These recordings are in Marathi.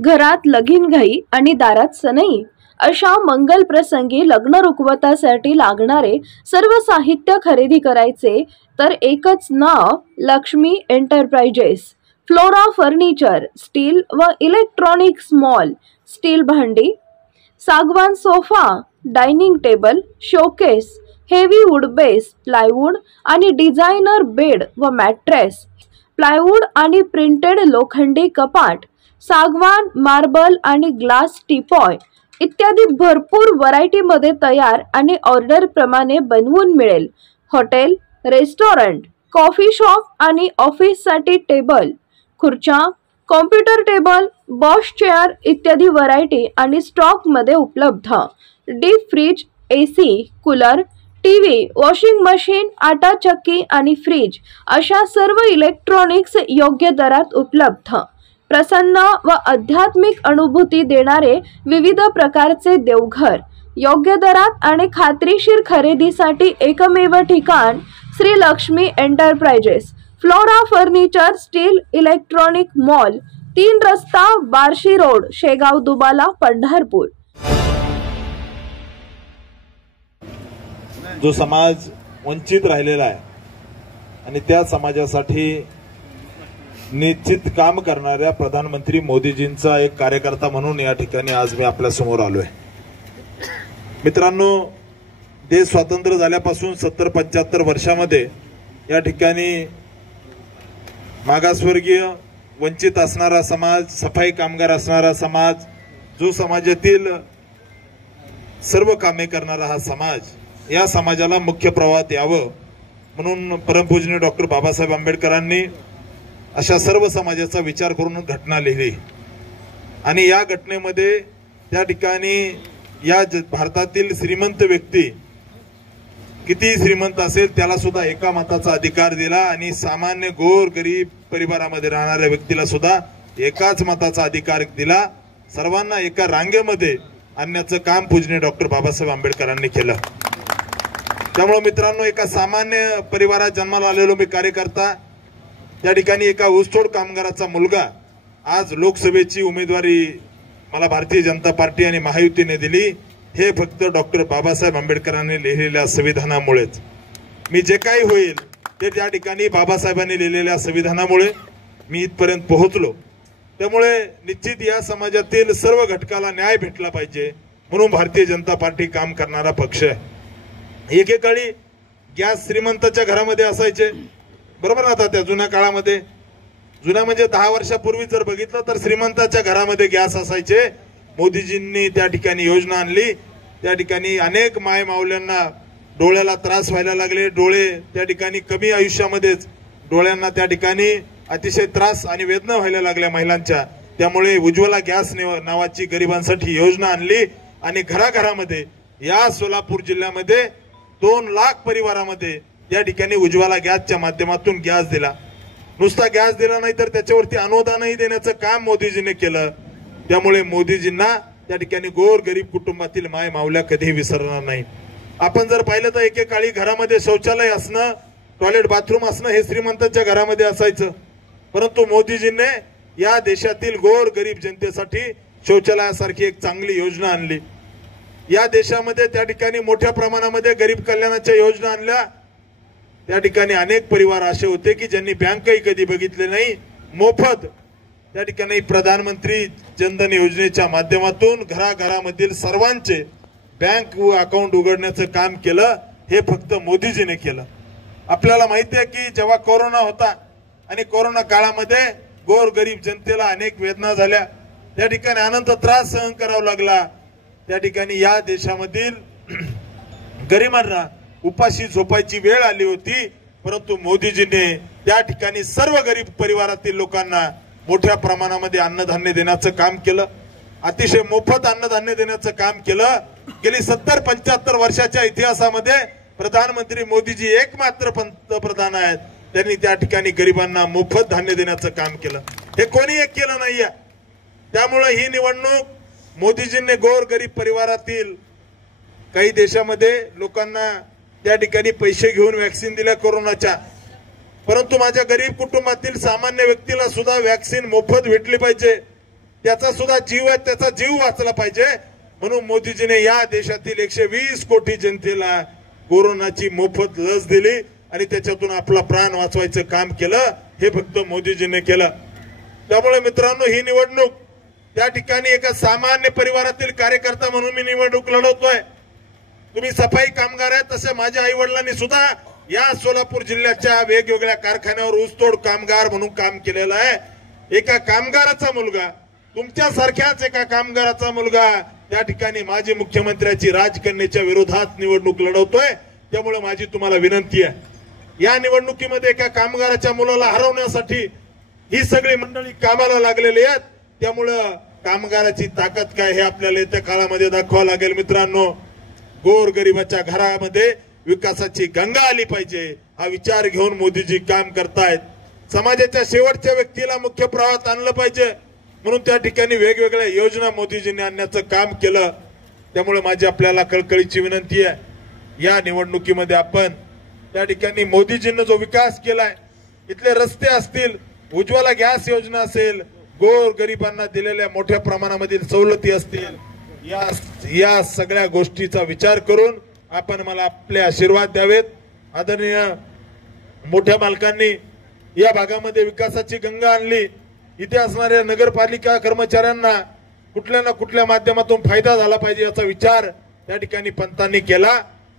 घरात लगीनघाई आणि दारात सनई अशा मंगल प्रसंगी लग्न रुखवतासाठी लागणारे सर्व साहित्य खरेदी करायचे तर एकच नाव Lakshmi enterprises. Flora furniture, steel व इलेक्ट्रॉनिक्स मॉल, स्टील भांडी, सागवान sofa, dining table, showcase, heavy wood base, plywood आणि डिझायनर बेड व मॅट्रेस, प्लायवूड आणि प्रिंटेड लोखंडी कपाट, सागवान, मार्बल आणि ग्लास टीपॉय इत्यादी भरपूर व्हरायटीमध्ये तयार आणि ऑर्डर प्रमाणे बनवून मिळेल. हॉटेल, रेस्टॉरंट, कॉफी शॉप आणि ऑफिससाठी टेबल, खुर्च्या, कॉम्प्युटर टेबल, बॉश चेअर इत्यादी व्हरायटी आणि स्टॉकमध्ये उपलब्ध. Deep freeze, AC, cooler, TV, washing machine, आटा चक्की आणि फ्रीज अशा सर्व इलेक्ट्रॉनिक्स योग्य दरात उपलब्ध. प्रसन्न व आध्यात्मिक अनुभूती देणारे विविध प्रकारचे देवघर, योग्य दरात आणि खात्रीशीर खरेदीसाठी एकमेव ठिकाण Shri Lakshmi enterprises. Flora furniture, steel, electronic mall, 3 रस्ता, बार्शी रोड, शेगाव दुबाला, पंढरपूर. जो समाज वंचित राहिलेला आहे आणि त्या समाजासाठी निश्चित काम करणाऱ्या प्रधानमंत्री मोदीजींचा एक कार्यकर्ता म्हणून या ठिकाणी आज मी आपल्या समोर आलोय. मित्रांनो, देश स्वातंत्र्य झाल्यापासून 70-75 वर्षामध्ये या ठिकाणी मागासवर्गीय, वंचित असणारा समाज, सफाई कामगार असणारा समाज, जो समाजातील सर्व कामे करणारा हा समाज, या समाजाला मुख्य प्रवाहात यावं म्हणून परमपूजनीय डॉक्टर बाबासाहेब आंबेडकरांनी अशा सर्व समाजाचा विचार करून घटना लिहिली. आणि या घटनेमध्ये त्या ठिकाणी या भारतातील श्रीमंत व्यक्ती किती श्रीमंत असेल त्याला सुद्धा एका मताचा अधिकार दिला आणि सामान्य गोर गरीब परिवारामध्ये राहणाऱ्या व्यक्तीला सुद्धा एकाच मताचा अधिकार दिला. सर्वांना एका रांगेमध्ये आणण्याचं काम पूजनीय डॉक्टर बाबासाहेब आंबेडकरांनी केलं. त्यामुळे मित्रांनो, एका सामान्य परिवारात जन्माला आलेलो मी कार्यकर्ता, त्या ठिकाणी एका ऊसतोड कामगाराचा मुलगा आज लोकसभेची उमेदवारी मला भारतीय जनता पार्टी आणि महायुतीने दिली. हे फक्त डॉक्टर बाबासाहेब आंबेडकरांनी लिहिलेल्या संविधानामुळेच. मी जे काही होईल ते त्या ठिकाणी बाबासाहेबांनी लिहिलेल्या संविधानामुळे मी इथपर्यंत पोहोचलो. त्यामुळे निश्चित या समाजातील सर्व घटकाला न्याय भेटला पाहिजे म्हणून भारतीय जनता पार्टी काम करणारा पक्ष आहे. एकेकाळी गॅस श्रीमंताच्या घरामध्ये असायचे, बरोबर ना? त्या जुन्या काळामध्ये, जुन्या म्हणजे 10 वर्षापूर्वी जर बघितलं तर श्रीमंताच्या घरामध्ये गॅस असायचे. मोदीजींनी त्या ठिकाणी योजना आणली. त्या ठिकाणी अनेक माय माऊल्यांना डोळ्याला त्रास व्हायला लागले. डोळे त्या ठिकाणी कमी आयुष्यामध्येच डोळ्यांना त्या ठिकाणी अतिशय त्रास आणि वेदना व्हायला लागल्या महिलांच्या. त्यामुळे उज्ज्वला गॅस नावाची गरिबांसाठी योजना आणली आणि घराघरामध्ये या सोलापूर जिल्ह्यामध्ये 2 लाख परिवारामध्ये या ठिकाणी उज्ज्वला गॅसच्या माध्यमातून गॅस दिला. नुसता गॅस दिला नाही तर त्याच्यावरती अनुदानही देण्याचं काम मोदीजीने केलं. त्यामुळे मोदीजींना त्या ठिकाणी गोर गरीब कुटुंबातील माय माऊल्या कधीही विसरणार नाही. आपण जर पाहिलं तर एकेकाळी घरामध्ये शौचालय असणं, टॉयलेट बाथरूम असणं हे श्रीमंतांच्या घरामध्ये असायचं. परंतु मोदीजींनी या देशातील गोर गरीब जनतेसाठी शौचालयासारखी एक चांगली योजना आणली. या देशामध्ये त्या ठिकाणी मोठ्या प्रमाणामध्ये गरीब कल्याणाच्या योजना आणल्या. त्या ठिकाणी अनेक परिवार असे होते की ज्यांनी बँकही कधी बघितले नाही. मोफत त्या ठिकाणी प्रधानमंत्री जनधन योजनेच्या माध्यमातून घराघरामधील सर्वांचे बँक अकाउंट उघडण्याचं काम केलं. हे फक्त मोदीजीने केलं. आपल्याला माहिती आहे की जेव्हा कोरोना होता आणि कोरोना काळामध्ये गोर गरीब जनतेला अनेक वेदना झाल्या, त्या ठिकाणी अनंत त्रास सहन करावा लागला. त्या ठिकाणी या देशामधील गरिबांना उपाशी झोपायची वेळ आली होती. परंतु मोदीजीने त्या ठिकाणी सर्व गरीब परिवारातील लोकांना मोठ्या प्रमाणामध्ये अन्नधान्य देण्याचं काम केलं. अतिशय मोफत अन्नधान्य देण्याचं काम केलं. गेली 70-75 वर्षाच्या इतिहासामध्ये प्रधानमंत्री मोदीजी एकमात्र पंतप्रधान आहेत त्यांनी त्या ठिकाणी गरिबांना मोफत धान्य देण्याचं काम केलं. हे कोणी एक केलं नाहीये. त्यामुळे ही निवडणूक मोदीजींनी गोर गरीब परिवारातील काही देशामध्ये लोकांना त्या ठिकाणी पैसे घेऊन वॅक्सिन दिल्या कोरोनाच्या. परंतु माझ्या गरीब कुटुंबातील सामान्य व्यक्तीला सुद्धा वॅक्सिन मोफत भेटली पाहिजे. त्याचा सुद्धा जीव आहे, त्याचा जीव वाचला पाहिजे. म्हणून मोदीजीने या देशातील 120 कोटी जनतेला कोरोनाची मोफत लस दिली आणि त्याच्यातून आपला प्राण वाचवायचं काम केलं. हे फक्त मोदीजीने केलं. त्यामुळे मित्रांनो, ही निवडणूक त्या ठिकाणी एका सामान्य परिवारातील कार्यकर्ता म्हणून मी निवडणूक लढवतोय. तुम्ही सफाई कामगार आहे, तसे माझ्या आई वडिलांनी सुद्धा या सोलापूर जिल्ह्याच्या वेगवेगळ्या कारखान्यावर ऊसतोड कामगार म्हणून काम केलेलं आहे. एका कामगाराचा मुलगा, तुमच्यासारख्याच एका कामगाराचा मुलगा त्या ठिकाणी माजी मुख्यमंत्र्याची राजकन्येच्या विरोधात निवडणूक लढवतोय. त्यामुळे माझी तुम्हाला विनंती आहे, या निवडणुकीमध्ये एका कामगाराच्या मुलाला हरवण्यासाठी ही सगळी मंडळी कामाला लागलेली आहेत. त्यामुळं कामगाराची ताकद काय हे आपल्याला येत्या काळामध्ये दाखवावं लागेल. मित्रांनो, गोरगरिबाच्या घरामध्ये विकासाची गंगा आली पाहिजे हा विचार घेऊन मोदीजी काम करतायत. समाजाच्या शेवटच्या व्यक्तीला मुख्य प्रवाहात आणलं पाहिजे म्हणून त्या ठिकाणी वेगवेगळ्या योजना मोदीजींनी आणण्याचं काम केलं. त्यामुळे माझी आपल्याला कळकळीची विनंती आहे, या निवडणुकीमध्ये आपण त्या ठिकाणी मोदीजींनी जो विकास केलाय, इथले रस्ते असतील, उज्ज्वला गॅस योजना असेल, गोर गरिबांना दिलेल्या मोठ्या प्रमाणामधील सवलती असतील, या सगळ्या गोष्टीचा विचार करून आपण मला आपले आशीर्वाद द्यावेत. आदरणीय मोठ्या मालकांनी या भागामध्ये विकासाची गंगा आणली. इथे असणाऱ्या नगरपालिका कर्मचाऱ्यांना कुठल्या ना कुठल्या माध्यमातून फायदा झाला पाहिजे याचा विचार त्या ठिकाणी पंतांनी केला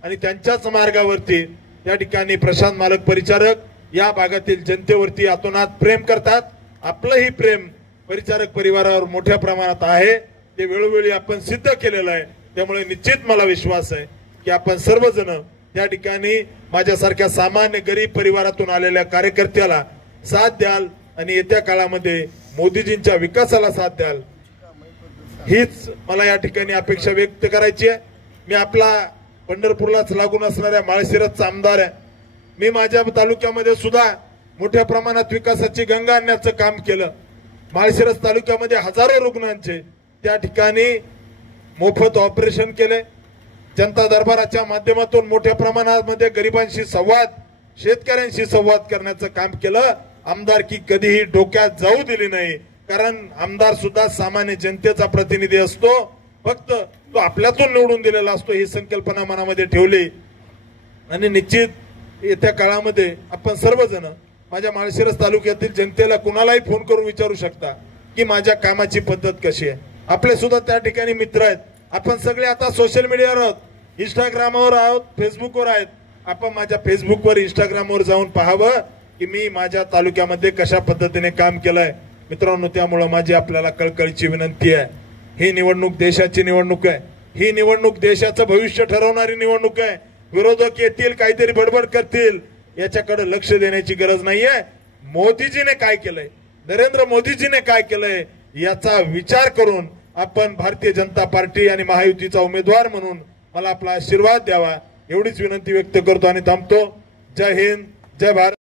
आणि त्यांच्याच मार्गावरती त्या ठिकाणी प्रशांत मालक परिचारक या भागातील जनतेवरती अतोनात प्रेम करतात. आपलंही प्रेम परिचारक परिवारावर मोठ्या प्रमाणात आहे, ते वेळोवेळी आपण सिद्ध केलेलं आहे. त्यामुळे निश्चित मला विश्वास आहे की आपण सर्वजण त्या ठिकाणी माझ्यासारख्या सामान्य गरीब परिवारातून आलेल्या कार्यकर्त्याला साथ द्याल आणि येत्या काळामध्ये मोदीजींच्या विकासाला साथ द्याल, हीच मला या ठिकाणी अपेक्षा व्यक्त करायची आहे. मी आपला पंढरपूरलाच लागून असणाऱ्या माळशिरसचा आमदार आहे. मी माझ्या तालुक्यामध्ये सुद्धा मोठ्या प्रमाणात विकासाची गंगा आणण्याचं काम केलं. माळशिरस तालुक्यामध्ये हजारो रुग्णांचे त्या ठिकाणी मोफत ऑपरेशन केले. जनता दरबाराच्या माध्यमातून मोठ्या प्रमाणामध्ये गरिबांशी संवाद, शेतकऱ्यांशी संवाद करण्याचं काम केलं. आमदारकी कधीही डोक्यात जाऊ दिली नाही, कारण आमदार सुद्धा सामान्य जनतेचा प्रतिनिधी असतो, फक्त तो आपल्यातून निवडून दिलेला असतो ही संकल्पना मनामध्ये ठेवली. आणि निश्चित येत्या काळामध्ये आपण सर्वजण माझ्या माळशिरस तालुक्यातील जनतेला कुणालाही फोन करून विचारू शकता की माझ्या कामाची पद्धत कशी आहे. आपले सुद्धा त्या ठिकाणी मित्र आहेत. आपण सगळे आता सोशल मीडियावर आहोत, इंस्टाग्रामवर आहोत, फेसबुकवर आहेत. आपण माझ्या फेसबुकवर इंस्टाग्रामवर जाऊन पाहावं की मी माझ्या तालुक्यामध्ये कशा पद्धतीने काम केलंय. मित्रांनो, त्यामुळे माझी आपल्याला कळकळीची विनंती आहे, ही निवडणूक देशाची निवडणूक आहे. ही निवडणूक देशाचं भविष्य ठरवणारी निवडणूक आहे. विरोधक येतील, काहीतरी बडबड करतील, याच्याकडे लक्ष देण्याची गरज नाहीये. मोदीजीने काय केलंय, नरेंद्र मोदीजीने काय केलंय याचा विचार करून आपण भारतीय जनता पार्टी आणि महायुतीचा उमेदवार म्हणून मला आपला आशीर्वाद द्यावा एवढीच विनंती व्यक्त करतो आणि थांबतो. जय हिंद, जय भारत.